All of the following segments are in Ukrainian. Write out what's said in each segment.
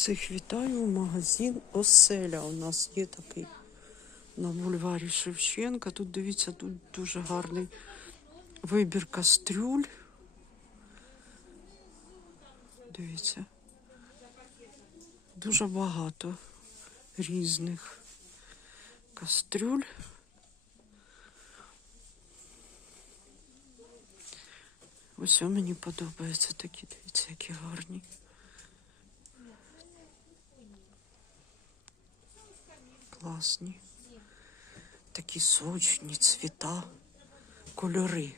Всіх вітаю. Магазин Оселя. У нас є такий на бульварі Шевченка. Тут дивіться, тут дуже гарний вибір кастрюль. Дивіться. Дуже багато різних кастрюль. Ось мені подобаються такі, дивіться, які гарні. Класні. Такі сочні цвіта, кольори.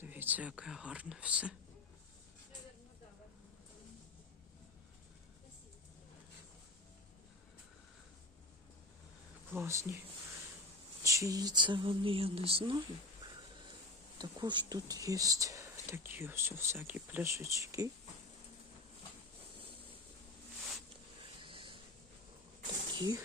Дивіться, яке гарне все. Класні. Чиї це вони, я не знаю. Також тут є такі ось всякі пляшечки. Такі.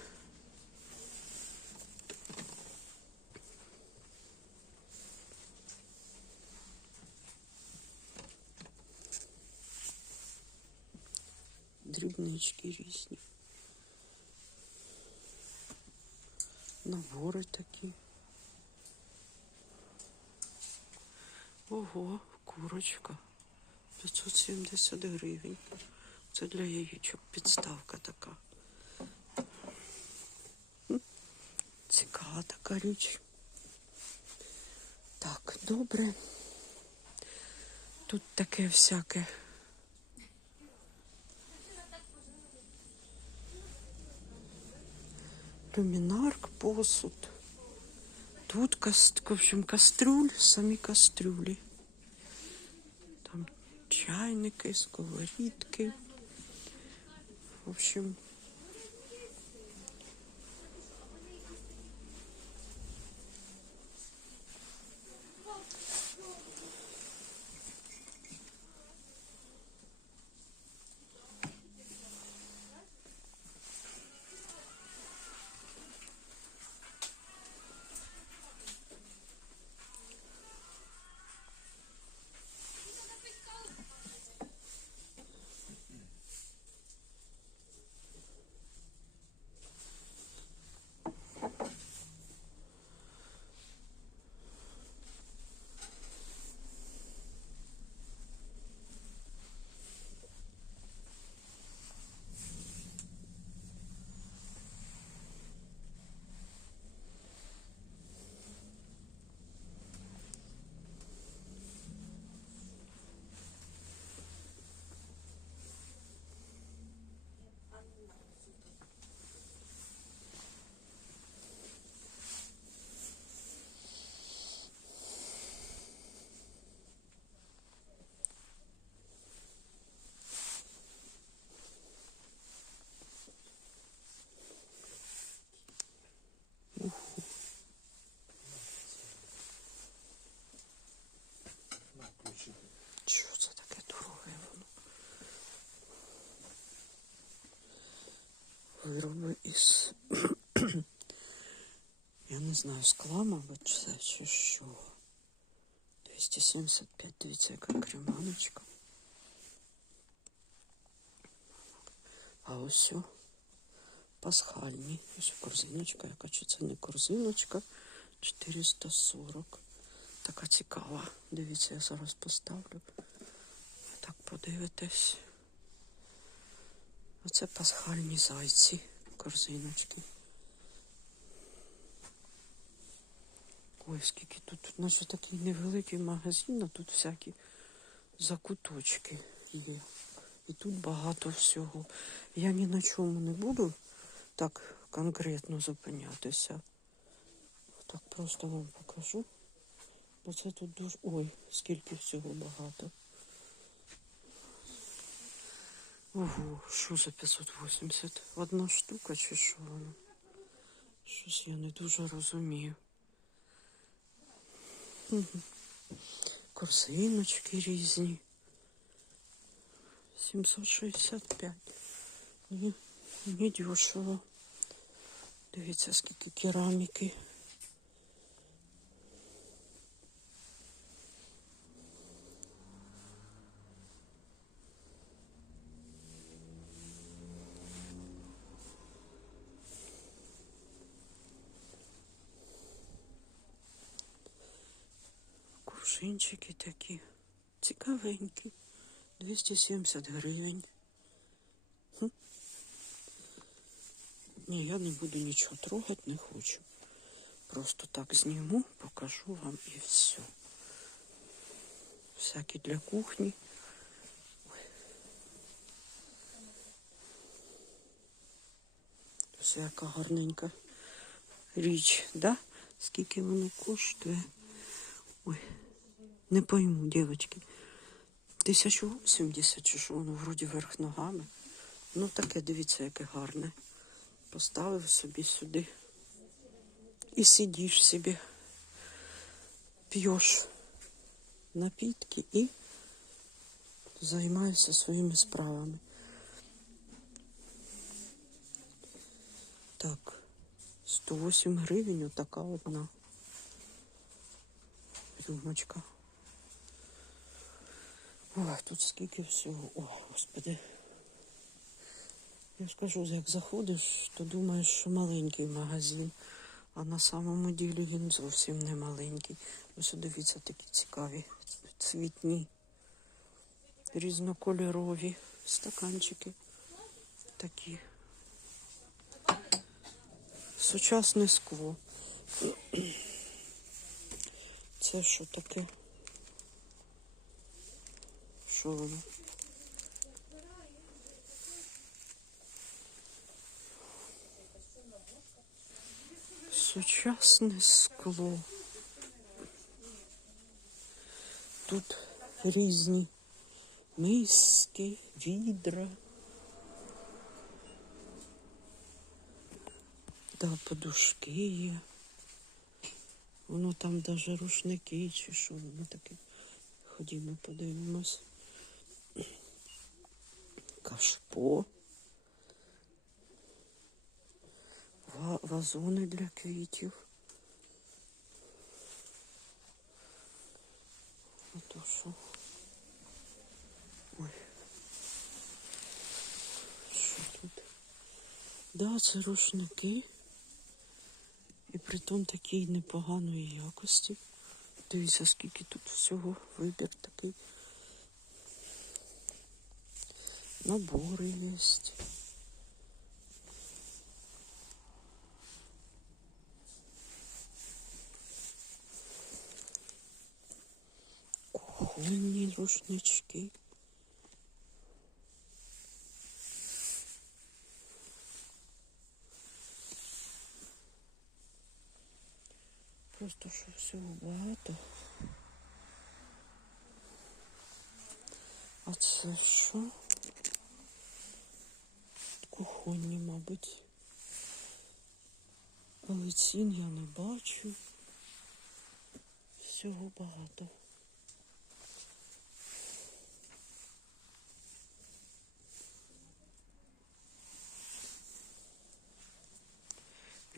Дрібнички різні. Набори такі. Ого, курочка. 570 гривень. Це для яєчок підставка така. Цікава така річ. Так, добре. Тут таке всяке. Люмінарк, посуд. Тут в общем, кастрюль, самі кастрюлі. Там чайники, сковорідки. В общем, не знаю, скла, мабуть, це чи що. 275, дивіться, яка креманочка. А ось пасхальні. Ось корзиночка, яка чи це не корзиночка. 440. Така цікава. Дивіться, я зараз поставлю. Так подивитесь. Оце пасхальні зайці, корзиночки. Ой, скільки тут. У нас такий невеликий магазин, а тут всякі закуточки є. І тут багато всього. Я ні на чому не буду так конкретно зупинятися. Так просто вам покажу. Бо це тут дуже... Ой, скільки всього багато. Ого, що за 580? Одна штука чи що воно? Щось я не дуже розумію. Мгм. Корзиночки різні. 765. Ні, не дешево. Дивіться, скільки кераміки. Кувшинчики такі. Цікавенькі. 270 гривень. Хм. Ні, я не буду нічого трогати, не хочу. Просто так зніму, покажу вам і все. Всякі для кухні. Ось яка гарненька річ, да? Скільки воно коштує? Не пойму, дівчатки. 1080 чи що воно вроді верх ногами. Ну таке, дивіться, яке гарне. Поставив собі сюди. І сидиш собі, п'єш напітки і займаєшся своїми справами. Так, 108 гривень отака одна рюмочка. Ой, тут скільки всього. Ой, господи. Я ж кажу, як заходиш, то думаєш, що маленький магазин, а на самому ділі він зовсім не маленький. Ось дивіться, такі цікаві цвітні, різнокольорові стаканчики такі. Сучасне скло. Це що таке? Що воно? Сучасне скло. Тут різні миски, відра. Да, подушки є. Воно там даже рушники чи що воно таке. Ходімо, подивимось. Кашпо. Вазони для квітів. Ото що. Ой. Що тут? Да, це рушники. І притом такій непоганої якості. Дивіться, скільки тут всього вибір такий. Набори є. Кухонні рушнички. Просто що всього багато. А це? Кухонні, мабуть. Але цін я не бачу. Всього багато.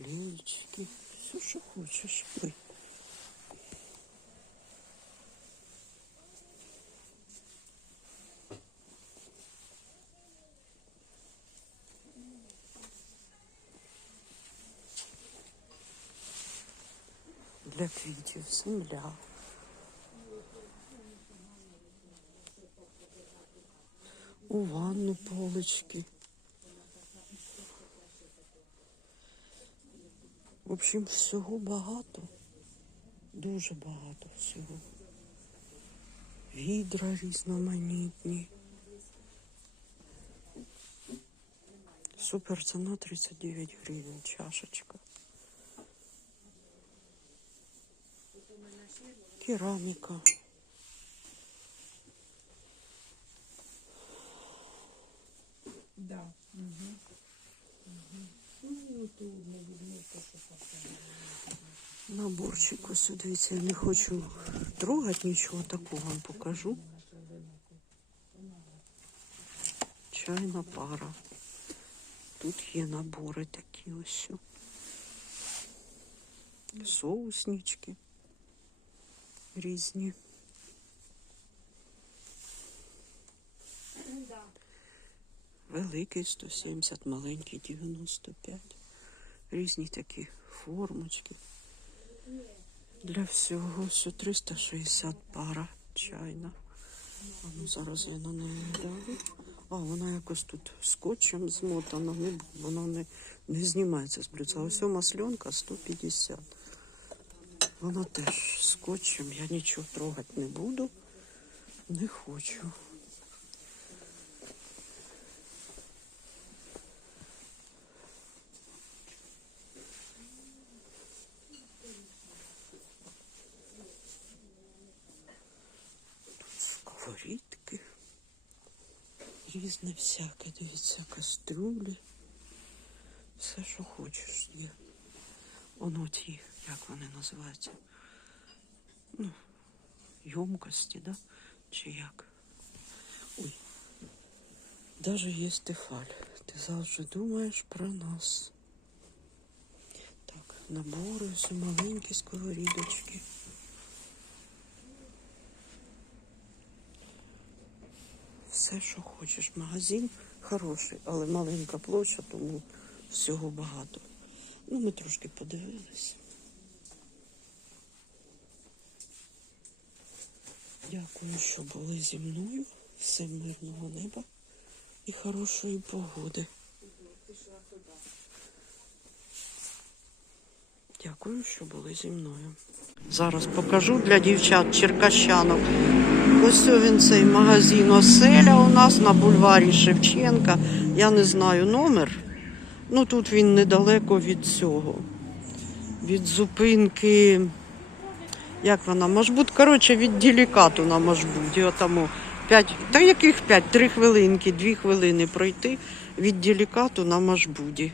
Лівчики, все, що хочеш. Ой. Для квітів земля. У ванну полочки. В общем, всього багато. Дуже багато всього. Відра різноманітні. Супер ціна 39 гривень чашечка. Кераміка. Да. Угу. Ну, то не видно, що. Наборчик ось дивіться, я не хочу трогати нічого такого, вам покажу. Чайна пара. Тут є набори такі ось. Соуснички різні. Великий 170, маленький 95. Різні такі формочки. Для всього все 360 пара чайна. А ну зараз я на неї гляну. А, вона якось тут скотчем змотана, вона не, не знімається з блюдца. Ось ця масленка 150. Вона теж скотчем, я нічого трогати не буду. Не хочу. сковорідки. Різне всяке, дивіться, кастрюлі. Все, що хочеш, є. Воно ті, як вони називаються? Ну, йомкості, да? Чи як? Ой. Даже є тефаль. Ти завжди думаєш про нас. Так, набори, все маленькі сковорідочки. Все, що хочеш. Магазин хороший, але маленька площа, тому всього багато. Ну, ми трошки подивились. Дякую, що були зі мною. Всім мирного неба і хорошої погоди. Дякую, що були зі мною. Зараз покажу для дівчат черкащанок. Ось він цей магазин Оселя у нас на бульварі Шевченка. Я не знаю номер. Ну тут він недалеко від цього. Від зупинки. Як вона? Можбут, коротше, від делікату на Можбуді. Отому 5, та яких 5? 3 хвилинки, 2 хвилини пройти від делікату на Можбуді.